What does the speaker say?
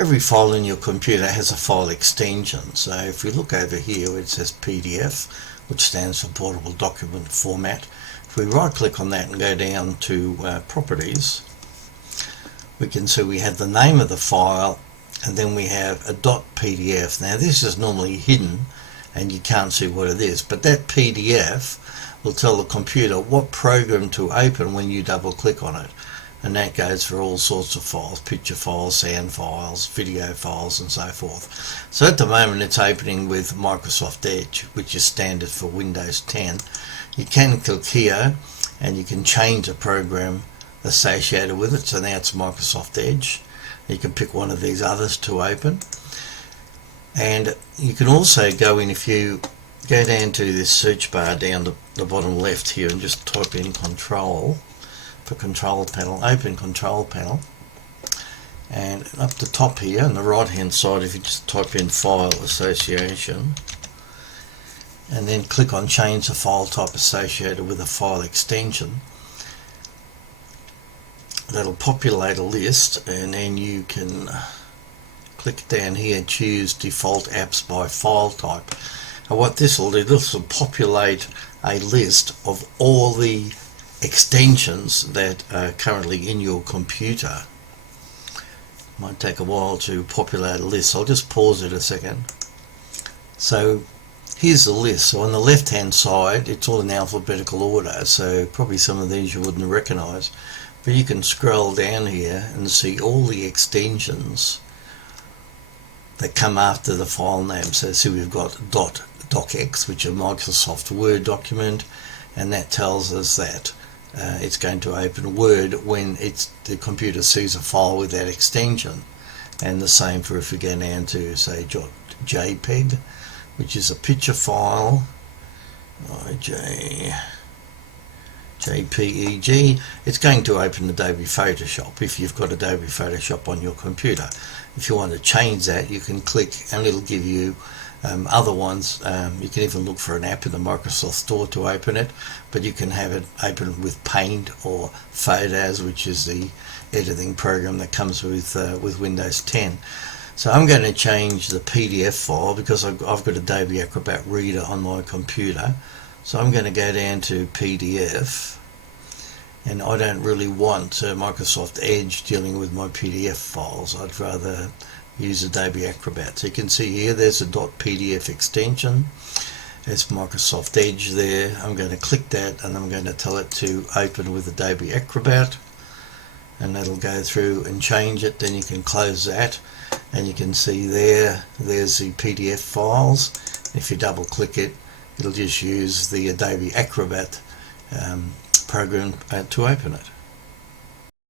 every file in your computer has a file extension. So if we look over here where it says PDF, which stands for Portable Document Format, if we right click on that and go down to Properties, we can see we have the name of the file, and then we have a .pdf. Now this is normally hidden and you can't see what it is, but that PDF will tell the computer what program to open when you double click on it, and that goes for all sorts of files, picture files, sound files, video files and so forth. So at the moment it's opening with Microsoft Edge, which is standard for Windows 10. You can click here and you can change the program associated with it. So now it's Microsoft Edge. You can pick one of these others to open, and you can also go in, if you go down to this search bar down the bottom left here and just type in Control for Control Panel, open Control Panel, and up the top here on the right hand side, if you just type in File Association and then click on Change the file type associated with a file extension, that'll populate a list, and then you can click down here and choose Default Apps by File Type. And what this will do, this will populate a list of all the extensions that are currently in your computer. Might take a while to populate a list, so I'll just pause it a second. So here's the list. So on the left hand side it's all in alphabetical order, so probably some of these you wouldn't recognize. But you can scroll down here and see all the extensions that come after the file name. So see, we've got .docx, which is a Microsoft Word document, and that tells us that it's going to open Word when the computer sees a file with that extension. And the same for if we go down to say JPEG, which is a picture file, JPEG, it's going to open Adobe Photoshop if you've got Adobe Photoshop on your computer. If you want to change that, you can click and it'll give you other ones. You can even look for an app in the Microsoft Store to open it, but you can have it open with Paint or Photos, which is the editing program that comes with Windows 10. So I'm going to change the PDF file because I've got Adobe Acrobat Reader on my computer. So I'm going to go down to PDF, and I don't really want Microsoft Edge dealing with my PDF files. I'd rather use Adobe Acrobat. So you can see here there's a .pdf extension. There's Microsoft Edge there. I'm going to click that and I'm going to tell it to open with Adobe Acrobat, and that'll go through and change it. Then you can close that and you can see there's the PDF files. If you double click it, it'll just use the Adobe Acrobat program to open it.